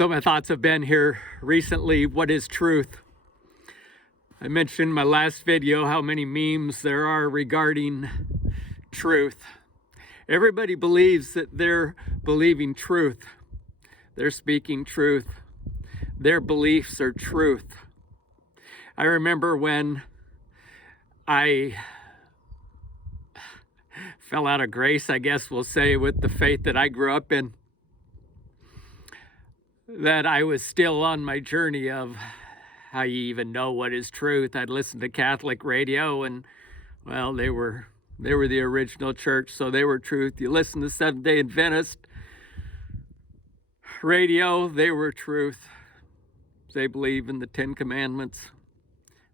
So my thoughts have been here recently. What is truth? I mentioned in my last video how many memes there are regarding truth. Everybody believes that they're believing truth. They're speaking truth. Their beliefs are truth. I remember when I fell out of grace, I guess we'll say, with the faith that I grew up in, that I was still on my journey of how you even know what is truth. I'd listen to Catholic radio and, well, they were the original church, so they were truth. You listen to Seventh-day Adventist radio, they were truth. They believe in the Ten Commandments,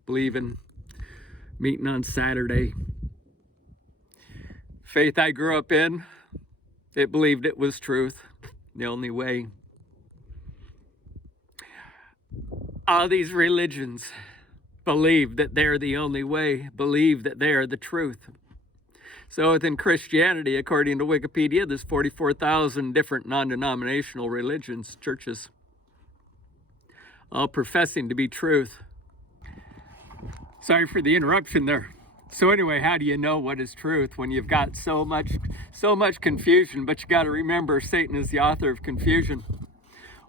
believe in meeting on Saturday. Faith I grew up in, it believed it was truth, the only way. All these religions believe that they're the only way, believe that they are the truth. So within Christianity, according to Wikipedia, there's 44,000 different non-denominational religions, churches, all professing to be truth. Sorry for the interruption there. So anyway, how do you know what is truth when you've got so much confusion? But you got to remember, Satan is the author of confusion.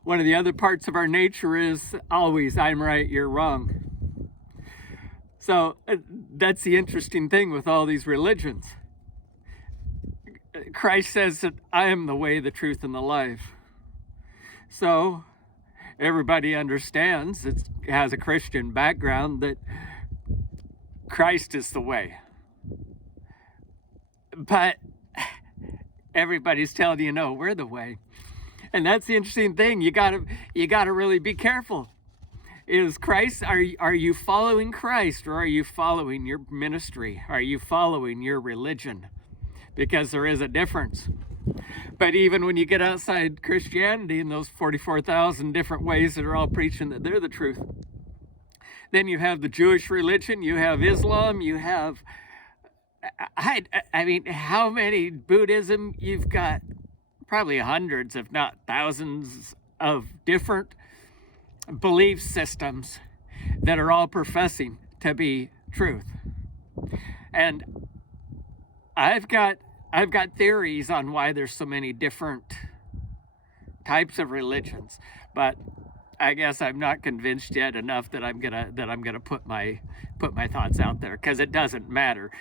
One of the other parts of our nature is always, I'm right, you're wrong. So that's the interesting thing with all these religions. Christ says that I am the way, the truth, and the life. So everybody understands, it has a Christian background, that Christ is the way. But everybody's telling you, no, we're the way. And that's the interesting thing. You gotta really be careful. Is Christ, are you following Christ, or are you following your ministry? Are you following your religion? Because there is a difference. But even when you get outside Christianity and those 44,000 different ways that are all preaching that they're the truth, then you have the Jewish religion, you have Islam, you have, I mean, how many Buddhism? You've got probably hundreds, if not thousands, of different belief systems that are all professing to be truth. And I've got theories on why there's so many different types of religions, but I guess I'm not convinced yet enough that I'm gonna put my thoughts out there, because it doesn't matter.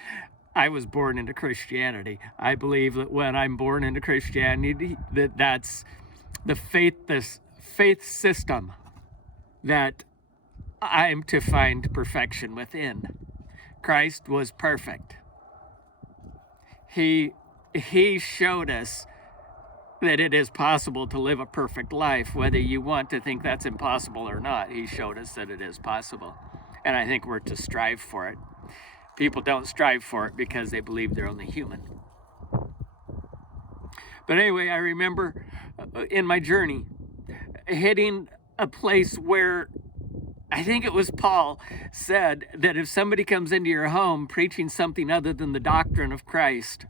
I was born into Christianity. I believe that when I'm born into Christianity, that's the faith system that I'm to find perfection within. Christ was perfect. He showed us that it is possible to live a perfect life, whether you want to think that's impossible or not. He showed us that it is possible. And I think we're to strive for it. People don't strive for it because they believe they're only human. But anyway, I remember in my journey hitting a place where I think it was Paul said that if somebody comes into your home preaching something other than the doctrine of Christ,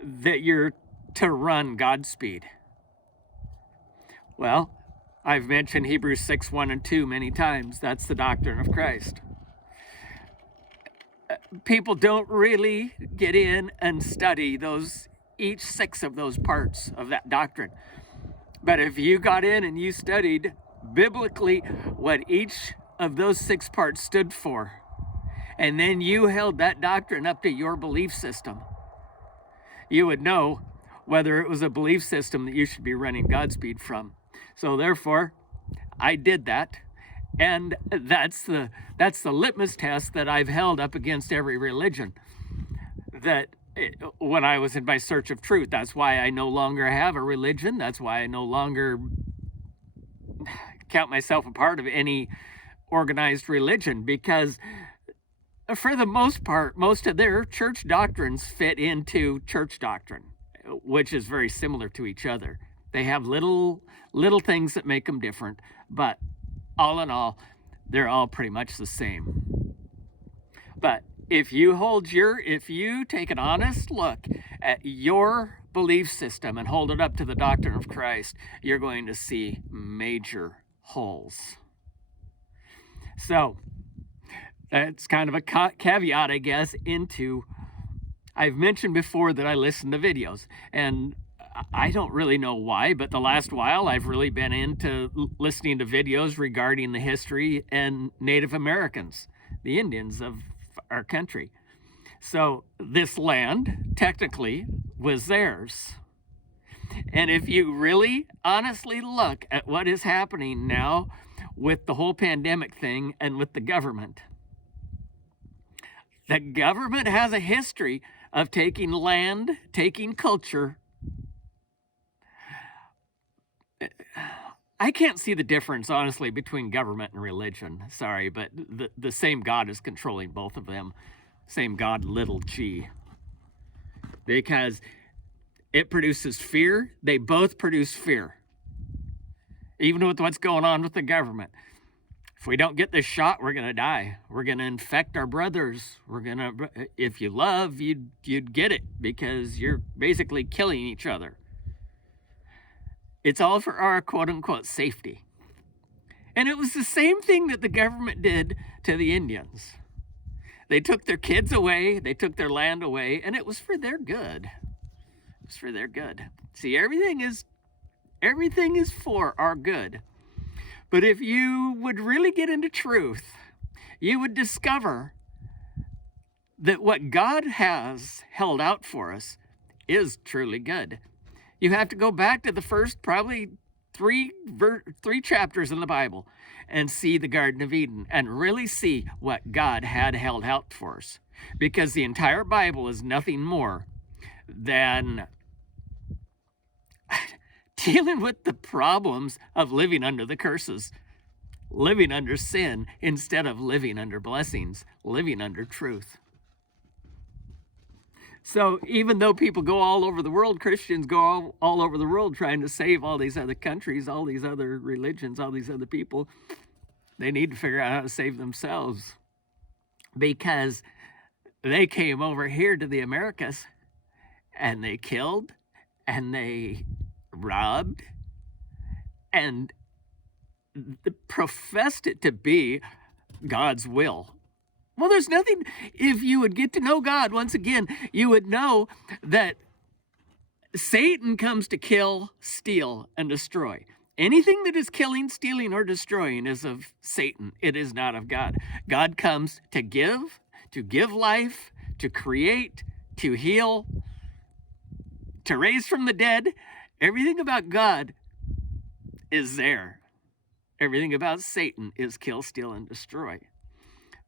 that you're to run Godspeed. Well, I've mentioned Hebrews 6:1 and 2 many times. That's the doctrine of Christ. People don't really get in and study each 6 of those parts of that doctrine. But if you got in and you studied biblically what each of those 6 parts stood for, and then you held that doctrine up to your belief system, you would know whether it was a belief system that you should be running Godspeed from. So therefore, I did that. And that's the litmus test that I've held up against every religion. When I was in my search of truth, that's why I no longer have a religion. That's why I no longer count myself a part of any organized religion, because for the most part, most of their church doctrines fit into church doctrine, which is very similar to each other. They have little things that make them different, but all in all, they're all pretty much the same. But if you take an honest look at your belief system and hold it up to the doctrine of Christ, you're going to see major holes. So that's kind of a caveat, I guess, into, I've mentioned before that I listen to videos, and I don't really know why, but the last while I've really been into listening to videos regarding the history and Native Americans, the Indians of our country. So this land technically was theirs. And if you really honestly look at what is happening now with the whole pandemic thing and with the government has a history of taking land, taking culture. I can't see the difference, honestly, between government and religion. Sorry, but the same God is controlling both of them. Same God, little g. Because it produces fear. They both produce fear. Even with what's going on with the government. If we don't get this shot, we're going to die. We're going to infect our brothers. If you love, you'd get it, because you're basically killing each other. It's all for our quote-unquote safety. And it was the same thing that the government did to the Indians. They took their kids away, they took their land away, and it was for their good. It was for their good. See, everything is for our good. But if you would really get into truth, you would discover that what God has held out for us is truly good. You have to go back to the first probably three chapters in the Bible and see the Garden of Eden and really see what God had held out for us. Because the entire Bible is nothing more than dealing with the problems of living under the curses, living under sin instead of living under blessings, living under truth. So even though people go all over the world, Christians go all over the world trying to save all these other countries, all these other religions, all these other people, they need to figure out how to save themselves, because they came over here to the Americas and they killed and they robbed and professed it to be God's will. Well, there's nothing, if you would get to know God, once again, you would know that Satan comes to kill, steal, and destroy. Anything that is killing, stealing, or destroying is of Satan. It is not of God. God comes to give life, to create, to heal, to raise from the dead. Everything about God is there. Everything about Satan is kill, steal, and destroy.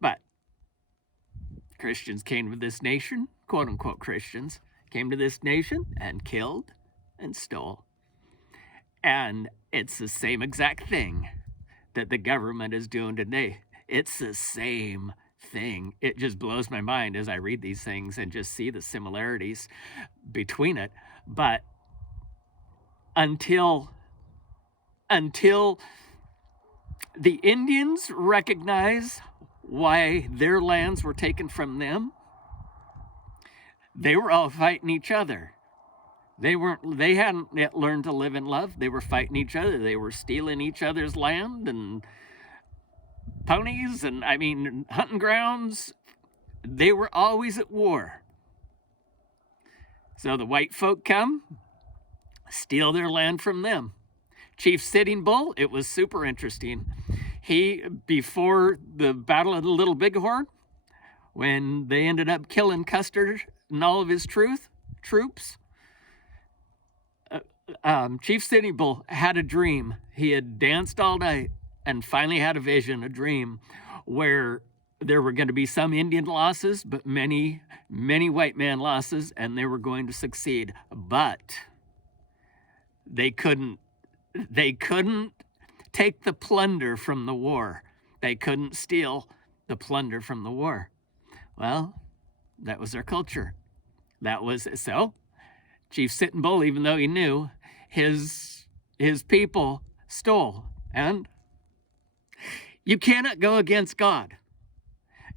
But Christians came to this nation, quote unquote Christians, came to this nation and killed and stole. And it's the same exact thing that the government is doing today. It's the same thing. It just blows my mind as I read these things and just see the similarities between it. But until the Indians recognize why their lands were taken from them, they were all fighting each other. They hadn't yet learned to live in love. They were fighting each other. They were stealing each other's land and ponies and, hunting grounds. They were always at war. So the white folk come, steal their land from them. Chief Sitting Bull, it was super interesting. He, before the Battle of the Little Bighorn, when they ended up killing Custer and all of his troops, Chief Sitting Bull had a dream. He had danced all night and finally had a vision, a dream, where there were going to be some Indian losses, but many, many white man losses, and they were going to succeed. But they couldn't take the plunder from the war. They couldn't steal the plunder from the war. Well, that was their culture. So Chief Sitting Bull, even though he knew, his people stole. And you cannot go against God.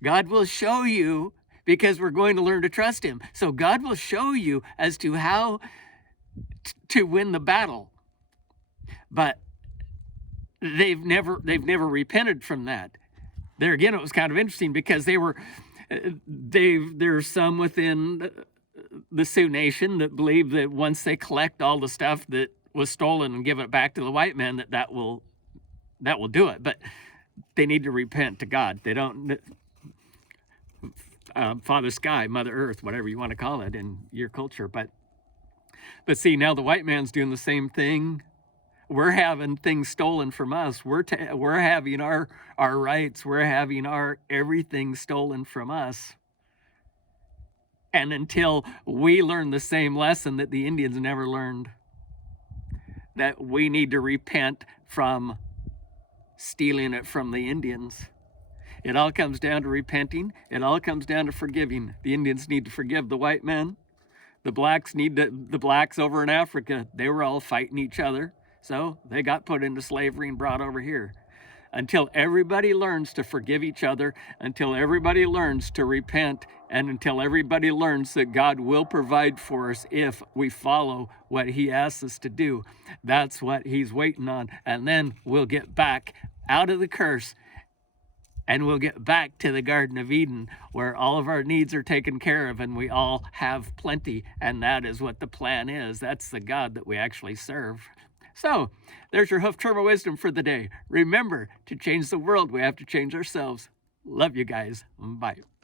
God will show you, because we're going to learn to trust him. So God will show you as to how to win the battle. But they've never repented from that. There again, it was kind of interesting because there's some within the Sioux Nation that believe that once they collect all the stuff that was stolen and give it back to the white men, that will do it. But they need to repent to God. They don't. Father Sky, Mother Earth, whatever you want to call it in your culture. But see, now the white man's doing the same thing. We're having things stolen from us. We're having our rights. We're having our everything stolen from us. And until we learn the same lesson that the Indians never learned, that we need to repent from stealing it from the Indians. It all comes down to repenting. It all comes down to forgiving. The Indians need to forgive the white men. The blacks the blacks over in Africa, they were all fighting each other. So they got put into slavery and brought over here. Until everybody learns to forgive each other, until everybody learns to repent, and until everybody learns that God will provide for us if we follow what he asks us to do. That's what he's waiting on. And then we'll get back out of the curse, and we'll get back to the Garden of Eden where all of our needs are taken care of and we all have plenty. And that is what the plan is. That's the God that we actually serve. So there's your hoof turbo wisdom for the day. Remember, to change the world, we have to change ourselves. Love you guys. Bye.